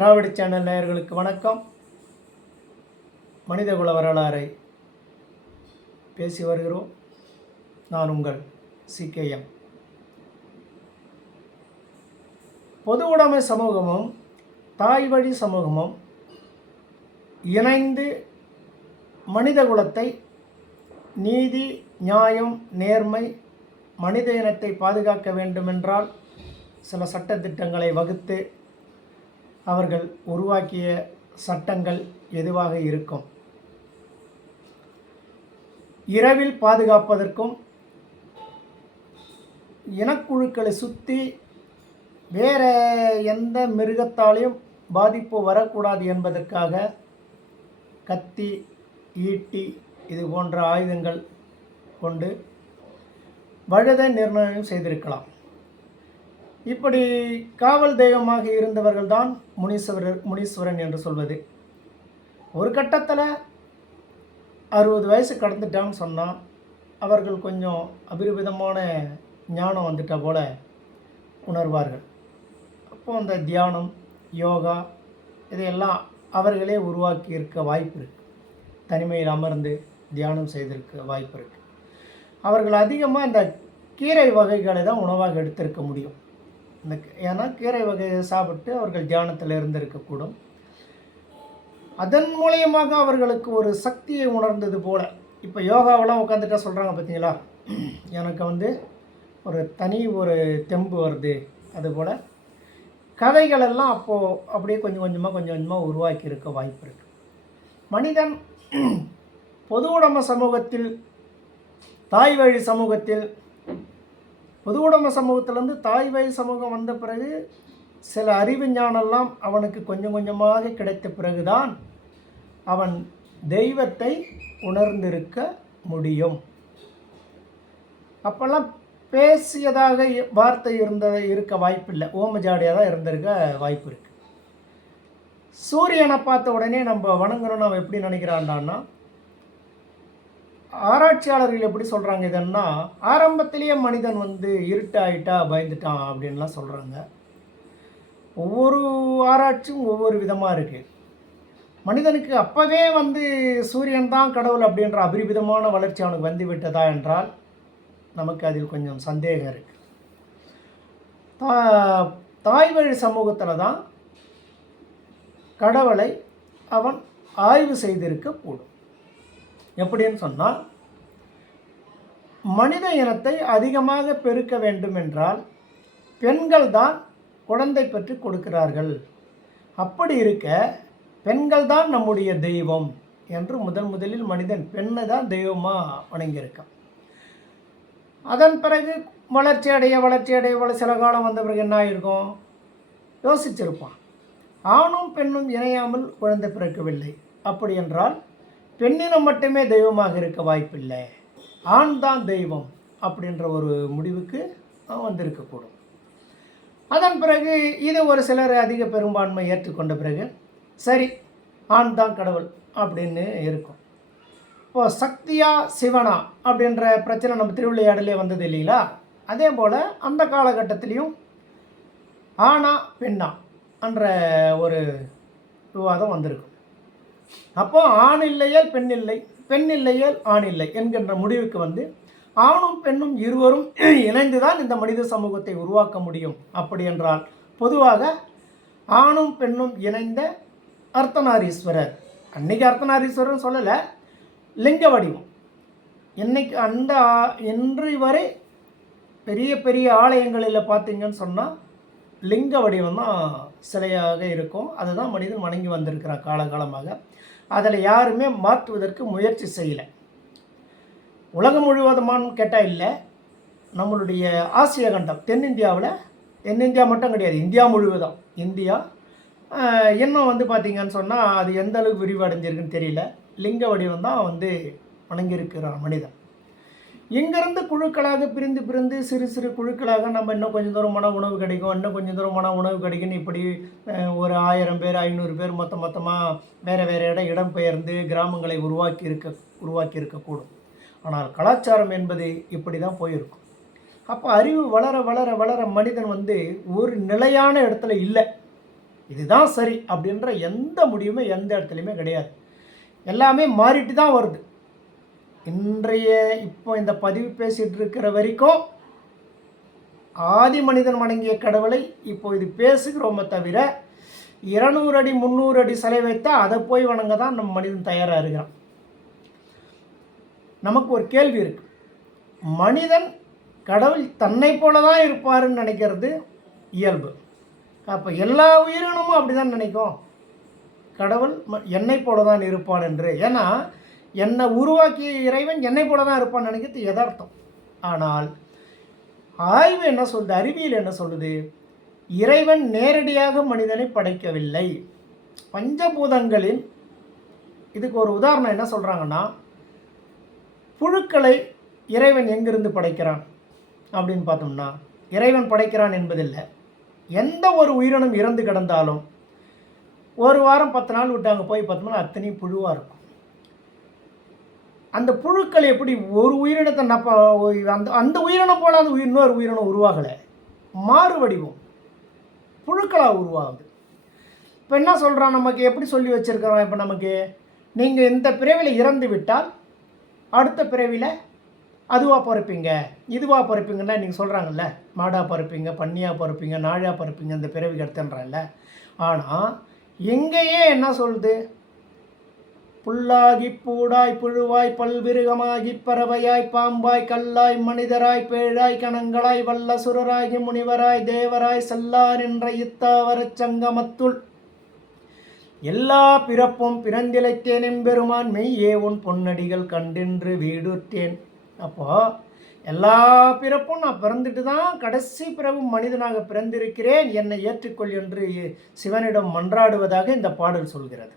திராவிட channel நேயர்களுக்கு வணக்கம். மனிதகுல வரலாறை பேசி வருகிறோம். நான் உங்கள் CKM. பொது உடைமை சமூகமும் தாய் வழி சமூகமும் இணைந்து மனித குலத்தை நீதி, நியாயம், நேர்மை, மனித இனத்தை பாதுகாக்க வேண்டுமென்றால் சில சட்டத்திட்டங்களை வகுத்து அவர்கள் உருவாக்கிய சட்டங்கள் எதுவாக இருக்கும்? இரவில் பாதுகாப்பதற்கும் இனக்குழுக்களை சுற்றி வேற எந்த மிருகத்தாலையும் பாதிப்பு வரக்கூடாது என்பதற்காக கத்தி, ஈட்டி இது போன்ற ஆயுதங்கள் கொண்டு வயதை நிர்ணயம் செய்திருக்கலாம். இப்படி காவல் தெய்வமாக இருந்தவர்கள் தான் முனீஸ்வரன் என்று சொல்வது. ஒரு கட்டத்தில் 60 வயசு கடந்துட்டான்னு சொன்னால் அவர்கள் கொஞ்சம் அபரிவிதமான ஞானம் வந்துட்ட போல உணர்வார்கள். அப்போது அந்த தியானம், யோகா இதையெல்லாம் அவர்களே உருவாக்கி இருக்க வாய்ப்பு இருக்குது. தனிமையில் அமர்ந்து தியானம் செய்திருக்க வாய்ப்பு இருக்குது. அவர்கள் அதிகமாக இந்த கீரை வகைகளை தான் உணவாக எடுத்திருக்க முடியும். ஏன்னா கீரை வகையை சாப்பிட்டு அவர்கள் தியானத்தில் இருந்திருக்கக்கூடும். அதன் மூலியமாக அவர்களுக்கு ஒரு சக்தியை உணர்ந்தது போல். இப்போ யோகாவெல்லாம் உட்காந்துட்டா சொல்கிறாங்க பார்த்தீங்களா, எனக்கு ஒரு தனி ஒரு தெம்பு வருது. அதுபோல் கதைகளெல்லாம் அப்போது அப்படியே கொஞ்சம் கொஞ்சமாக உருவாக்கி இருக்க வாய்ப்பு இருக்குது. மனிதன் பொது உடைமை சமூகத்தில், தாய் வழி சமூகத்தில், பொது உடைமை சமூகத்திலேருந்து தாய் வழி சமூகம் வந்த பிறகு சில அறிவு ஞானெல்லாம் அவனுக்கு கொஞ்சம் கொஞ்சமாக கிடைத்த பிறகுதான் அவன் தெய்வத்தை உணர்ந்திருக்க முடியும். அப்போல்லாம் பேசியதாக வார்த்தை இருக்க வாய்ப்பில்லை, ஓமஜாடியாக தான் இருந்திருக்க வாய்ப்பு இருக்குது. சூரியனை பார்த்த உடனே நம்ம வணங்கணும்னு அவன் எப்படி நினைக்கிறான்டான்னா, ஆராய்ச்சியாளர்கள் எப்படி சொல்கிறாங்க இதன்னா, ஆரம்பத்திலேயே மனிதன் இருட்டாயிட்டா பயந்துட்டான் அப்படின்லாம் சொல்கிறாங்க. ஒவ்வொரு ஆராய்ச்சியும் ஒவ்வொரு விதமாக இருக்குது. மனிதனுக்கு அப்போவே சூரியன் தான் கடவுள் அப்படின்ற அபரிவிதமான வளர்ச்சி அவனுக்கு வந்து விட்டதா என்றால் நமக்கு அதில் கொஞ்சம் சந்தேகம் இருக்குது. தாய் வழி சமூகத்தில் தான் கடவுளை அவன் ஆய்வு செய்திருக்கக்கூடும். எப்படின்னு சொன்னால், மனித இனத்தை அதிகமாக பெருக்க வேண்டும் என்றால் பெண்கள் தான் குழந்தை பெற்று கொடுக்கிறார்கள். அப்படி இருக்க பெண்கள் தான் நம்முடைய தெய்வம் என்று முதலில் மனிதன் பெண்ணை தான் தெய்வமாக வணங்கியிருக்கான். அதன் பிறகு வளர்ச்சி அடைய சில காலம் வந்த பிறகு என்ன ஆகிருக்கும் யோசிச்சிருப்பான். ஆணும் பெண்ணும் இணையாமல் குழந்தை பிறக்கவில்லை. அப்படி என்றால் பெண்ணினம் மட்டுமே தெய்வமாக இருக்க வாய்ப்பில்லை, ஆண் தான் தெய்வம் அப்படின்ற ஒரு முடிவுக்கு வந்திருக்கக்கூடும். அதன் பிறகு இது ஒரு சிலர் அதிக பெரும்பான்மை ஏற்றுக்கொண்ட பிறகு சரி ஆண் தான் கடவுள் அப்படின்னு இருக்கும். இப்போது சக்தியா சிவனா அப்படின்ற பிரச்சனை நம்ம திருவிளையாடலே வந்தது இல்லைங்களா? அதே போல் அந்த காலகட்டத்திலையும் ஆணா பெண்ணா என்ற ஒரு விவாதம் வந்திருக்கும். அப்போ ஆண் இல்லையேல் பெண் இல்லை, பெண் இல்லையேல் ஆண் இல்லை என்கின்ற முடிவுக்கு ஆணும் பெண்ணும் இருவரும் இணைந்து தான் இந்த மனித சமூகத்தை உருவாக்க முடியும். அப்படி என்றால் பொதுவாக ஆணும் பெண்ணும் இணைந்த அர்த்தநாரீஸ்வரர், அன்னைக்கு அர்த்தநாரீஸ்வரர்னு சொல்லலை, லிங்க வடிவம். இன்னைக்கு இன்று வரை பெரிய பெரிய ஆலயங்களில் பார்த்தீங்கன்னு சொன்னால் லிங்க வடிவம் தான் சிலையாக இருக்கும். அதுதான் மனிதன் வணங்கி வந்திருக்கிறான் காலகாலமாக. அதில் யாருமே மாற்றுவதற்கு முயற்சி செய்யலை. உலகம் முழுவதுமானு கேட்டால் இல்லை, நம்மளுடைய ஆசிய கண்டம் தென்னிந்தியா மட்டும் கிடையாது, இந்தியா முழுவதும். இந்தியா இன்னும் பார்த்திங்கன்னு சொன்னால் அது எந்த அளவுக்கு விரிவடைஞ்சிருக்குன்னு தெரியல. லிங்க வடிவம் தான் வணங்கியிருக்கிறான் மனிதன். இங்கேருந்து குழுக்களாக பிரிந்து சிறு குழுக்களாக நம்ம இன்னும் கொஞ்சம் தூரம் உணவு கிடைக்கும்னு இப்படி ஒரு 1000 பேர் 500 பேர் மொத்தமாக வேறு இடம்பெயர்ந்து கிராமங்களை உருவாக்கி இருக்கக்கூடும். ஆனால் கலாச்சாரம் என்பது இப்படி தான் போயிருக்கும். அப்போ அறிவு வளர வளர வளர மனிதன் ஒரு நிலையான இடத்துல இல்லை. இதுதான் சரி அப்படின்ற எந்த முடிவுமே எந்த இடத்துலையுமே கிடையாது. எல்லாமே மாறிட்டு தான் வருது. இப்போ இந்த பதிவு பேசிகிட்டு இருக்கிற வரைக்கும் ஆதி மனிதன் வணங்கிய கடவுளை இப்போ இது பேசுகிறோமே தவிர 200 அடி 300 அடி சிலை வைத்தா அதை போய் வணங்க தான் நம்ம மனிதன் தயாராக இருக்கிறான். நமக்கு ஒரு கேள்வி இருக்கு. மனிதன் கடவுள் தன்னை போல தான் இருப்பாருன்னு நினைக்கிறது இயல்பு. அப்போ எல்லா உயிரினமும் அப்படி தான் நினைக்கும், கடவுள் என்னை போல தான் இருப்பான் என்று. ஏன்னா என்னை உருவாக்கிய இறைவன் என்னை போல தான் இருப்பான்னு நினைக்கிறது யதார்த்தம். ஆனால் ஆய்வு என்ன சொல்லுது, அறிவியல் என்ன சொல்லுது, இறைவன் நேரடியாக மனிதனை படைக்கவில்லை. பஞ்சபூதங்களின் இதுக்கு ஒரு உதாரணம் என்ன சொல்கிறாங்கன்னா, புழுக்களை இறைவன் எங்கிருந்து படைக்கிறான் அப்படின்னு பார்த்தோம்னா, இறைவன் படைக்கிறான் என்பதில்லை. எந்த ஒரு உயிரினம் இறந்து கிடந்தாலும் ஒரு வாரம் 10 நாள் விட்டாங்க போய் பார்த்தோம்னா அத்தனையும் புழுவாக இருக்கும். அந்த புழுக்கள் எப்படி ஒரு உயிரினத்தை அந்த உயிரினம் போல அந்த இன்னொரு உயிரினம் உருவாகலை, மாறு வடிவம் புழுக்களாக உருவாகுது. இப்போ என்ன சொல்கிறான், நமக்கு எப்படி சொல்லி வச்சுருக்கிறோம், இப்போ நமக்கு நீங்கள் இந்த பிறவியில் இறந்து விட்டால் அடுத்த பிறவியில் அதுவாக பிறப்பீங்க இதுவாக பிறப்பீங்கன்னா நீங்கள் சொல்கிறாங்கல்ல, மாடாக பிறப்பீங்க, பன்னியாக பிறப்பீங்க, நாழாக பிறப்பீங்க, இந்த பிறவிக்கு எடுத்துன்றான்ல. ஆனால் எங்கேயே என்ன சொல்லுது, புல்லாகி பூடாய் புழுவாய் பல்விருகமாகி பறவையாய் பாம்பாய் கல்லாய் மனிதராய் பேழாய் கணங்களாய் வல்லசுரராகி முனிவராய் தேவராய் செல்லார் என்ற இத்தாவரச் சங்கமத்துள் எல்லா பிறப்பும் பிறந்திழைத்தேன் எம்பெருமான் மெய்யே உன் பொன்னடிகள் கண்டென்று வீடுற்றேன். அப்போது எல்லா பிறப்பும் நான் பிறந்துட்டு தான் கடைசி பிறவும் மனிதனாக பிறந்திருக்கிறேன், என்னை ஏற்றுக்கொள் என்று சிவனிடம் மன்றாடுவதாக இந்த பாடல் சொல்கிறது.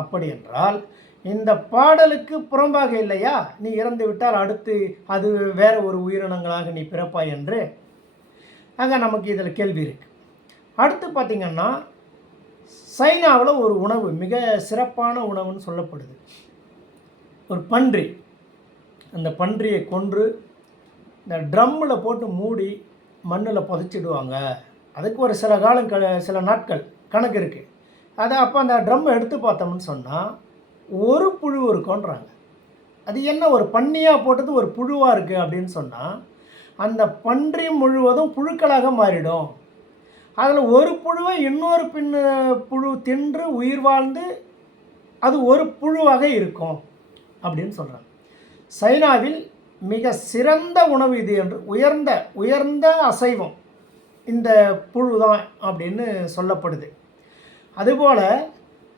அப்படி என்றால் இந்த பாடலுக்கு புறம்பாக இல்லையா, நீ இறந்து விட்டால் அடுத்து அது வேறு ஒரு உயிரினங்களாக நீ பிறப்பாய் என்று. ஆக நமக்கு இதில் கேள்வி இருக்குது. அடுத்து பார்த்திங்கன்னா, சைனாவில் ஒரு உணவு மிக சிறப்பான உணவுன்னு சொல்லப்படுது. ஒரு பன்றி, அந்த பன்றியை கொன்று இந்த ட்ரம்மில் போட்டு மூடி மண்ணில் புதைச்சிடுவாங்க. அதுக்கு ஒரு சில நாட்கள் கணக்கு இருக்குது. அதை அப்போ அந்த ட்ரம் எடுத்து பார்த்தோம்னு சொன்னால் ஒரு புழு இருக்குன்றாங்க. அது என்ன, ஒரு பன்னியாக போட்டது ஒரு புழுவாக இருக்குது அப்படின்னு சொன்னால் அந்த பன்றி முழுவதும் புழுக்களாக மாறிடும். அதில் ஒரு புழுவை இன்னொரு புழு தின்று உயிர் வாழ்ந்து அது ஒரு புழுவாக இருக்கும் அப்படின்னு சொல்கிறாங்க. சைனாவில் மிக சிறந்த உணவு இது என்று உயர்ந்த அசைவம் இந்த புழு தான் அப்படின்னு சொல்லப்படுது. அதுபோல்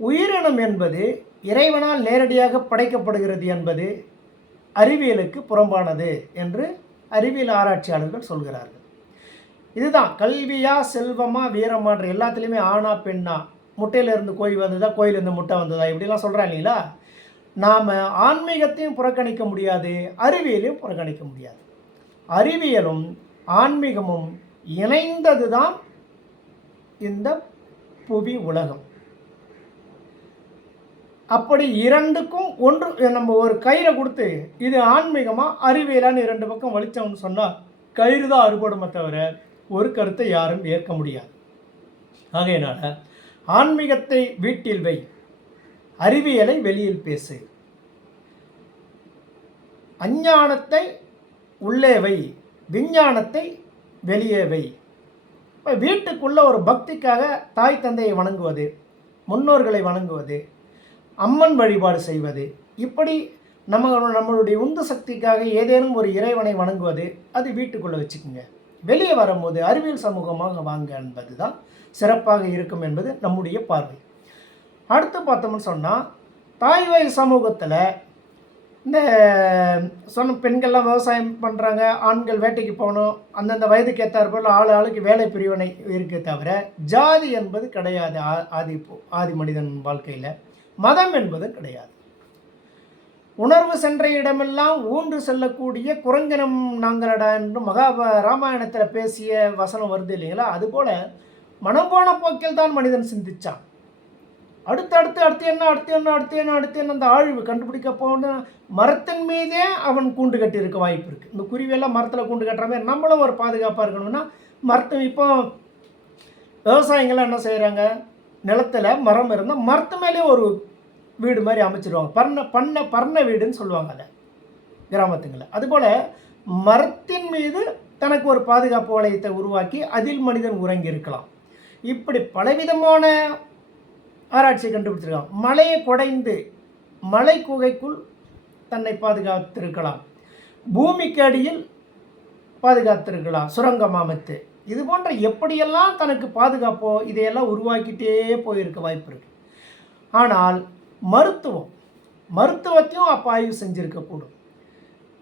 உயிரினம் என்பது இறைவனால் நேரடியாக படைக்கப்படுகிறது என்பது அறிவியலுக்கு புறம்பானது என்று அறிவியல் ஆராய்ச்சியாளர்கள் சொல்கிறார்கள். இதுதான் கல்வியா செல்வமா வீரமான்ற எல்லாத்துலேயுமே ஆணா பெண்ணா, முட்டையிலேருந்து கோழி வந்ததா கோயிலேருந்து முட்டை வந்ததா இப்படிலாம் சொல்கிறாங்க இல்லைங்களா. நாம் ஆன்மீகத்தையும் புறக்கணிக்க முடியாது, அறிவியலையும் புறக்கணிக்க முடியாது. அறிவியலும் ஆன்மீகமும் இணைந்தது தான் இந்த புவி உலகம். அப்படி இரண்டுக்கும் ஒன்று நம்ம ஒரு கயிறை கொடுத்து இது ஆன்மீகமாக அறிவியலான்னு 2 பக்கம் வலிச்சோம்னு சொன்னால் கயிறு தான் அறுபடுமே தவிர ஒரு கருத்தை யாரும் ஏற்க முடியாது. ஆகையினால ஆன்மீகத்தை வீட்டில் வை, அறிவியலை வெளியில் பேசு, அஞ்ஞானத்தை உள்ளே வை, விஞ்ஞானத்தை வெளியே வை. இப்போ வீட்டுக்குள்ளே ஒரு பக்திக்காக தாய் தந்தையை வணங்குவது, முன்னோர்களை வணங்குவது, அம்மன் வழிபாடு செய்வது, இப்படி நம்மளுடைய உந்து சக்திக்காக ஏதேனும் ஒரு இறைவனை வணங்குவது, அது வீட்டுக்குள்ளே வச்சுக்கோங்க. வெளியே வரும்போது அறிவியல் சமூகமாக வாங்க என்பது தான் சிறப்பாக இருக்கும் என்பது நம்முடைய பார்வை. அடுத்து பார்த்தோம்னு சொன்னால், தாய் வழி சமூகத்தில் இந்த பெண்கள்லாம் விவசாயம் பண்ணுறாங்க, ஆண்கள் வேட்டைக்கு போகணும், அந்தந்த வயதுக்கு ஏற்றாற்போல் ஆளுக்கு வேலை பிரிவினை இருக்கே தவிர ஜாதி என்பது கிடையாது. ஆதி மனிதன் வாழ்க்கையில் மதம் என்பது கிடையாது. உணர்வு சென்ற இடமெல்லாம் ஊன்று செல்லக்கூடிய குரங்கினம் நாங்களடா என்று ராமாயணத்தில் பேசிய வசனம் வருது இல்லைங்களா. அதுபோல் மனம் போன போக்கில் தான் மனிதன் சிந்திச்சான். அடுத்து என்ன அந்த ஆழ்வு கண்டுபிடிக்க போன மரத்தின் மீதே அவன் கூண்டு கட்டி இருக்க வாய்ப்பு இருக்குது. இந்த குருவியெல்லாம் மரத்தில் கூண்டு கட்டுற மாதிரி நம்மளும் ஒரு பாதுகாப்பாக இருக்கணும்னா மரத்தை இப்போ விவசாயிங்களாம் என்ன செய்கிறாங்க, நிலத்தில் மரம் இருந்தால் மரத்து மேலே ஒரு வீடு மாதிரி அமைச்சிருவாங்க. பர்ண வீடுன்னு சொல்லுவாங்க அதை கிராமத்துங்களில். அதுபோல் மரத்தின் மீது தனக்கு ஒரு பாதுகாப்பு வளையத்தை உருவாக்கி அதில் மனிதன் உறங்கி இருக்கலாம். இப்படி பலவிதமான ஆராய்ச்சி கண்டுபிடிச்சிருக்காங்க. மலையை குடைந்து மலை குகைக்குள் தன்னை பாதுகாத்திருக்கலாம், பூமிக்கு அடியில் பாதுகாத்திருக்கலாம் சுரங்கம் அமைத்து. இது போன்ற எப்படியெல்லாம் தனக்கு பாதுகாப்போ இதையெல்லாம் உருவாக்கிட்டே போயிருக்க வாய்ப்பு இருக்குது. ஆனால் மருத்துவத்தையும் அப்போ ஆய்வு செஞ்சுருக்கக்கூடும்.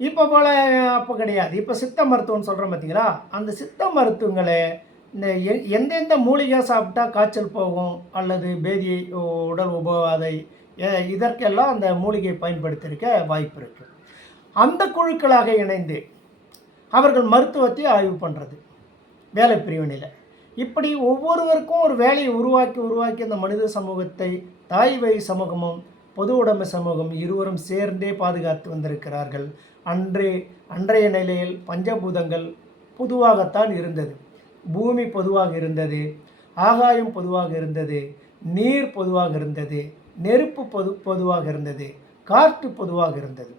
இப்போ போல் அப்போ கிடையாது. இப்போ சித்த மருத்துவம்னு சொல்கிறோம் பார்த்தீங்களா, அந்த சித்த மருத்துவங்களை இந்த எந்தெந்த மூலிகை சாப்பிட்டா காய்ச்சல் போகும் அல்லது பேதி உடல் உபவாதை இதற்கெல்லாம் அந்த மூலிகையை பயன்படுத்தியிருக்க வாய்ப்பு இருக்குது. அந்த குழுக்களாக இணைந்து அவர்கள் மருத்துவத்தை ஆய்வு பண்ணுறது வேலை பிரிவினையில். இப்படி ஒவ்வொருவருக்கும் ஒரு வேலையை உருவாக்கி அந்த மனித சமூகத்தை தாய் வழி சமூகமும் பொது உடைமை சமூகம் இருவரும் சேர்ந்தே பாதுகாத்து வந்திருக்கிறார்கள். அன்றைய நிலையில் பஞ்சபூதங்கள் பொதுவாகத்தான் இருந்தது. பூமி பொதுவாக இருந்தது, ஆகாயம் பொதுவாக இருந்தது, நீர் பொதுவாக இருந்தது, நெருப்பு பொதுவாக இருந்தது, காற்று பொதுவாக இருந்தது.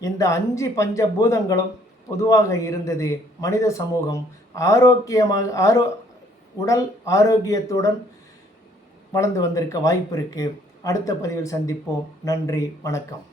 இந்த 5 பஞ்சபூதங்களும் பொதுவாக இருந்தது. மனித சமூகம் ஆரோக்கியமாக உடல் ஆரோக்கியத்துடன் வளர்ந்து வந்திருக்க வாய்ப்பு இருக்குது. அடுத்த பதிவில் சந்திப்போம். நன்றி, வணக்கம்.